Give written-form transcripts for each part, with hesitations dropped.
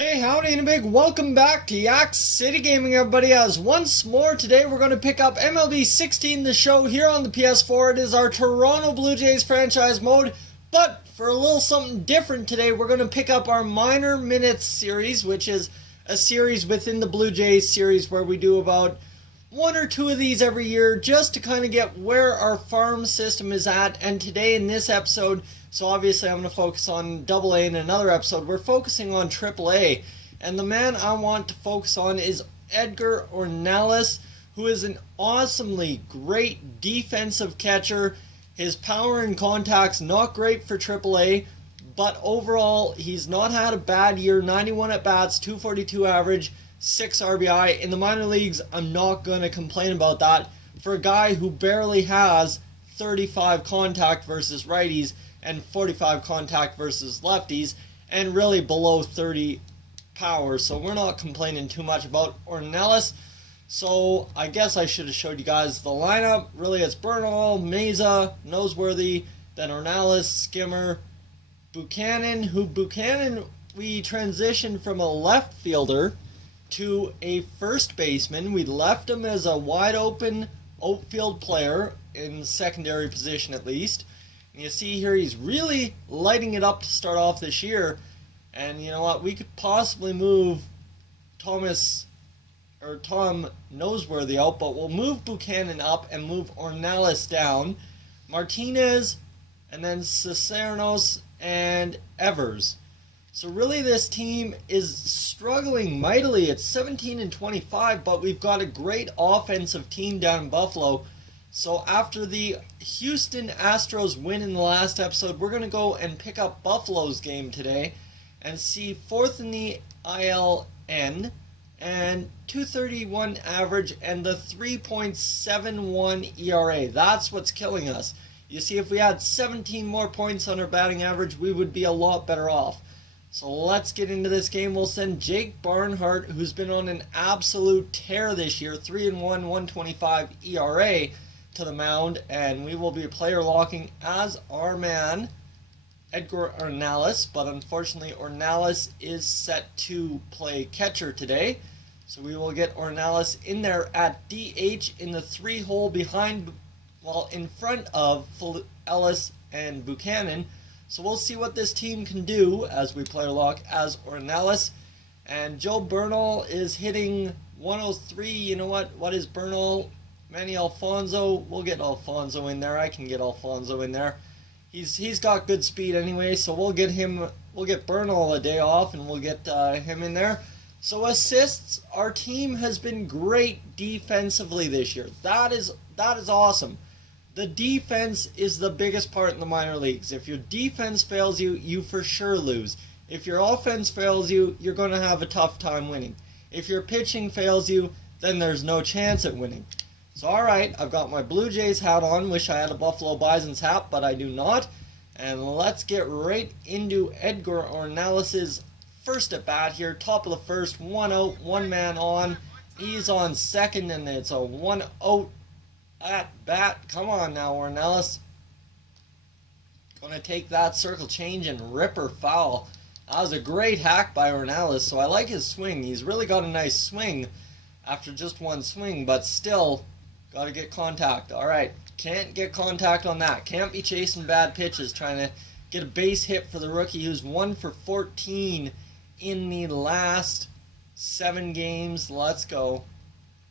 Hey, howdy and a big welcome back to Yak-City Gaming, everybody. As once more today we're going to pick up MLB 16 The Show here on the PS4. It is our Toronto Blue Jays franchise mode, but for a little something different today, we're going to pick up our Minor Minutes series, which is a series within the Blue Jays series where we do about one or two of these every year just to kind of get where our farm system is at. And today in this episode, so obviously I'm going to focus on AA in another episode, we're focusing on AAA. And the man I want to focus on is Edgar Ornelas, who is an awesomely great defensive catcher. His power and contact's not great for AAA, but overall he's not had a bad year. 91 at-bats, 242 average, 6 RBI. In the minor leagues, I'm not going to complain about that for a guy who barely has 35 contact versus righties and 45 contact versus lefties, and really below 30 power. So we're not complaining too much about Ornelas. So I guess I should have showed you guys the lineup. Really, it's Bernal, Meza, Noseworthy, then Ornelas, Skimmer, Buchanan, we transitioned from a left fielder to a first baseman. We left him as a wide open outfield player in secondary position at least. And you see here he's really lighting it up to start off this year. And you know what? We could possibly move Tom Noseworthy out, but we'll move Buchanan up and move Ornelas down. Martinez, and then Cisneros and Evers. So really this team is struggling mightily. It's 17-25, but we've got a great offensive team down in Buffalo. So after the Houston Astros win in the last episode, we're going to go and pick up Buffalo's game today and see fourth in the ILN and 231 average and the 3.71 ERA. That's what's killing us. You see, if we had 17 more points on our batting average, we would be a lot better off. So let's get into this game. We'll send Jake Barnhart, who's been on an absolute tear this year, 3-1, 125 ERA, to the mound, and we will be player locking as our man, Edgar Ornelas, but unfortunately Ornelas is set to play catcher today. So we will get Ornelas in there at DH in the 3-hole behind, well, in front of Ellis and Buchanan. So we'll see what this team can do as we player lock as Ornelas. And Joe Bernal is hitting 103. You know what? What is Bernal? Manny Alfonso. We'll get Alfonso in there. I can get Alfonso in there. He's got good speed anyway, so we'll get him. We'll get Bernal a day off, and we'll get him in there. So assists. Our team has been great defensively this year. That is awesome. The defense is the biggest part in the minor leagues. If your defense fails you, you for sure lose. If your offense fails you, you're going to have a tough time winning. If your pitching fails you, then there's no chance at winning. So alright, I've got my Blue Jays hat on. Wish I had a Buffalo Bison's hat, but I do not. And let's get right into Edgar Ornelas' first at bat here. Top of the first, 1 out, 1 man on. He's on second, and it's a 1 out at bat. Come on now, Ornelas. Gonna take that circle change and ripper foul. That was a great hack by Ornelas, so I like his swing. He's really got a nice swing after just one swing, but still got to get contact. Alright, can't get contact on that. Can't be chasing bad pitches, trying to get a base hit for the rookie who's 1 for 14 in the last 7 games. Let's go.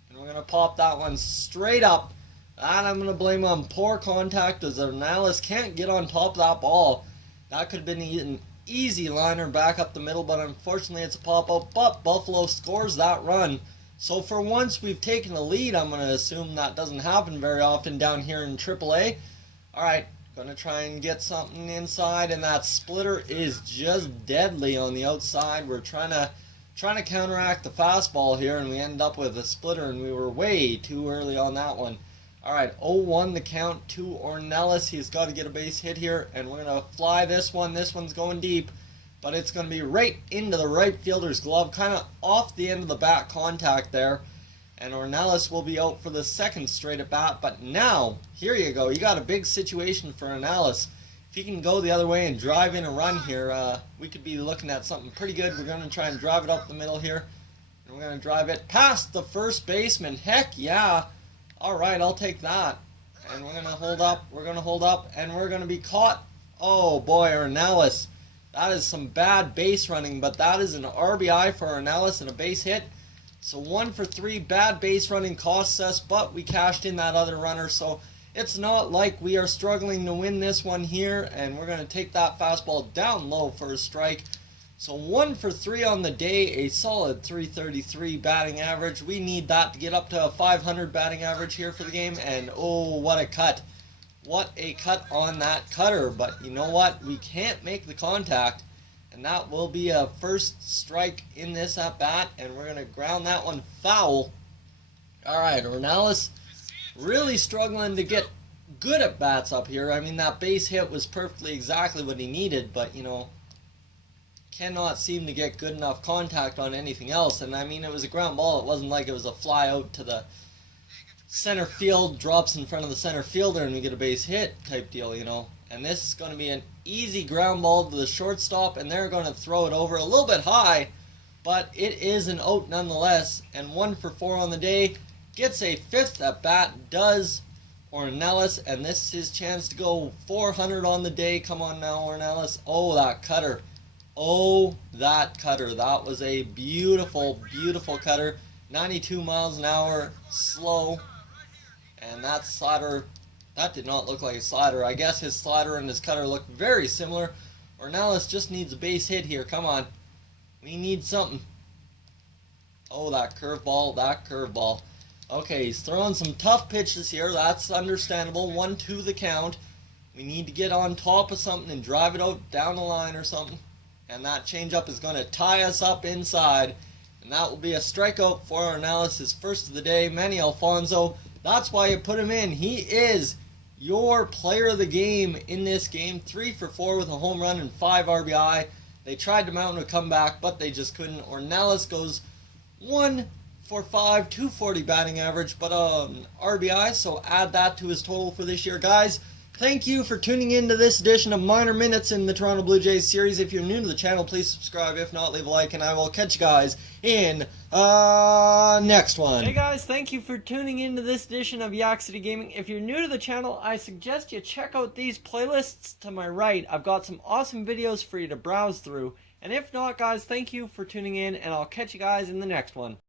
And we're going to pop that one straight up. And I'm going to blame on poor contact as Ornelas can't get on top of that ball. That could have been an easy liner back up the middle, but unfortunately it's a pop-out. But Buffalo scores that run. So for once we've taken a lead. I'm going to assume that doesn't happen very often down here in AAA. Alright, going to try and get something inside, and that splitter is just deadly on the outside. We're trying to counteract the fastball here, and we end up with a splitter, and we were way too early on that one. Alright, 0-1 the count to Ornelas. He's got to get a base hit here, and we're going to fly this one. This one's going deep, but it's going to be right into the right fielder's glove, kind of off the end of the bat contact there. And Ornelas will be out for the second straight at bat. But now, here you go. You got a big situation for Ornelas. If he can go the other way and drive in a run here, we could be looking at something pretty good. We're going to try and drive it up the middle here. And we're going to drive it past the first baseman. Heck yeah. All right, I'll take that. And we're going to hold up. We're going to hold up. And we're going to be caught. Oh, boy, Ornelas. That is some bad base running. But that is an RBI for Ornelas and a base hit. So 1 for 3. Bad base running costs us. But we cashed in that other runner. So it's not like we are struggling to win this one here. And we're going to take that fastball down low for a strike. So 1 for 3 on the day, a solid 333 batting average. We need that to get up to a 500 batting average here for the game. And oh, what a cut. What a cut on that cutter. But you know what? We can't make the contact. And that will be a first strike in this at bat. And we're going to ground that one foul. All right, Ornelas really struggling to get good at bats up here. I mean, that base hit was perfectly exactly what he needed. But, you know, cannot seem to get good enough contact on anything else. And I mean, it was a ground ball. It wasn't like it was a fly out to the center field, drops in front of the center fielder, and we get a base hit type deal, you know. And this is going to be an easy ground ball to the shortstop, and they're going to throw it over a little bit high, but it is an out nonetheless. And 1 for 4 on the day, gets a 5th at bat, does Ornelas, and this is his chance to go 400 on the day. Come on now, Ornelas. Oh, that cutter. Oh, that cutter. That was a beautiful, beautiful cutter. 92 miles an hour, slow. And that slider, that did not look like a slider. I guess his slider and his cutter look very similar. Ornelas just needs a base hit here. Come on. We need something. Oh, that curveball, that curveball. Okay, he's throwing some tough pitches here. That's understandable. 1-2 the count. We need to get on top of something and drive it out down the line or something. And that changeup is going to tie us up inside. And that will be a strikeout for Ornelas, his first of the day. Manny Alfonso, that's why you put him in. He is your player of the game in this game. 3 for 4 with a home run and 5 RBI. They tried to mount a comeback, but they just couldn't. Ornelas goes 1 for 5, 240 batting average, but RBI, so add that to his total for this year. Guys, thank you for tuning in to this edition of Minor Minutes in the Toronto Blue Jays series. If you're new to the channel, please subscribe. If not, leave a like, and I will catch you guys in next one. Hey guys, thank you for tuning in to this edition of Yak-City Gaming. If you're new to the channel, I suggest you check out these playlists to my right. I've got some awesome videos for you to browse through. And if not, guys, thank you for tuning in, and I'll catch you guys in the next one.